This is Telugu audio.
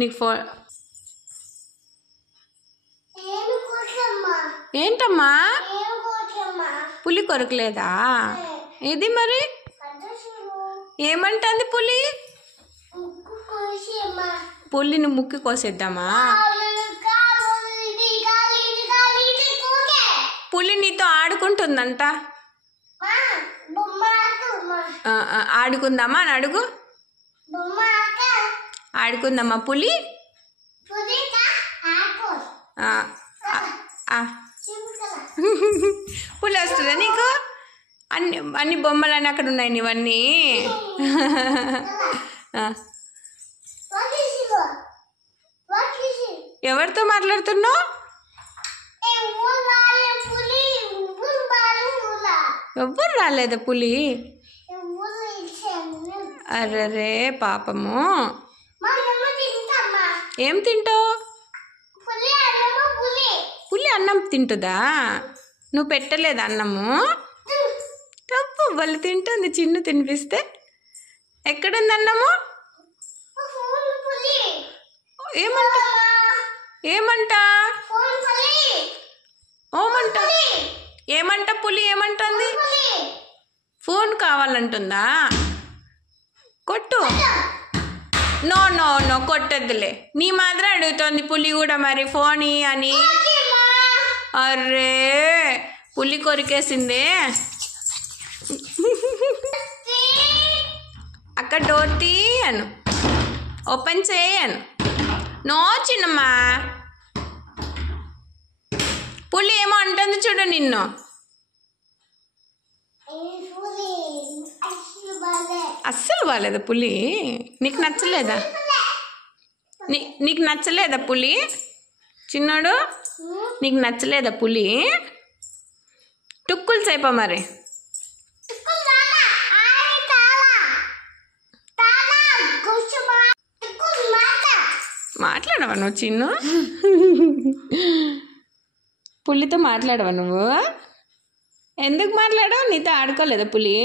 నీకు ఏంటమ్మా పులి కొరకలేదా? ఇది మరి ఏమంటుంది పులి? పులిని ముక్కి కోసేద్దామా? పులి నీతో ఆడుకుంటుందంట. ఆడుకుందామా అని అడుగు. ఆడుకుందామా పులి? పులి వస్తుందా నీకు? అన్ని బొమ్మలన్నీ అక్కడ ఉన్నాయి నీవన్నీ. ఎవరితో మాట్లాడుతున్నావు? ఎవ్వరు రాలేదా పులి? అర్రే పాపము. ఏం తింటావు? పులి అన్నం తింటుందా? నువ్వు పెట్టలేదా అన్నము? తప్పు, వాళ్ళు తింటుంది. చిన్ను తినిపిస్తే. ఎక్కడుంది అన్నము? ఏమంట ఏమంట ఓమంట ఏమంట పులి ఏమంటుంది? ఫోన్ కావాలంటుందా? కొట్టు. నో నో నో కొట్టద్దులే. నీ మాత్రం అడుగుతోంది పులి కూడా మరి ఫోన్ అని. అర్రే పులి కొరికేసిందే. అక్కడ డోర్ తీయను, ఓపెన్ చేయను. నో చిన్నమ్మా. పులి ఏమో అంటుంది చూడు నిన్ను. అస్సలు బాగాలేదా పులి? నీకు నచ్చలేదా? నీకు నచ్చలేదా పులి? చిన్నోడు నీకు నచ్చలేదా పులి? టుక్కులు చేప మరి. మాట్లాడవా నువ్వు చిన్ను? పులితో మాట్లాడవా నువ్వు? ఎందుకు మాట్లాడవు? నీతో ఆడుకోలేదా పులి?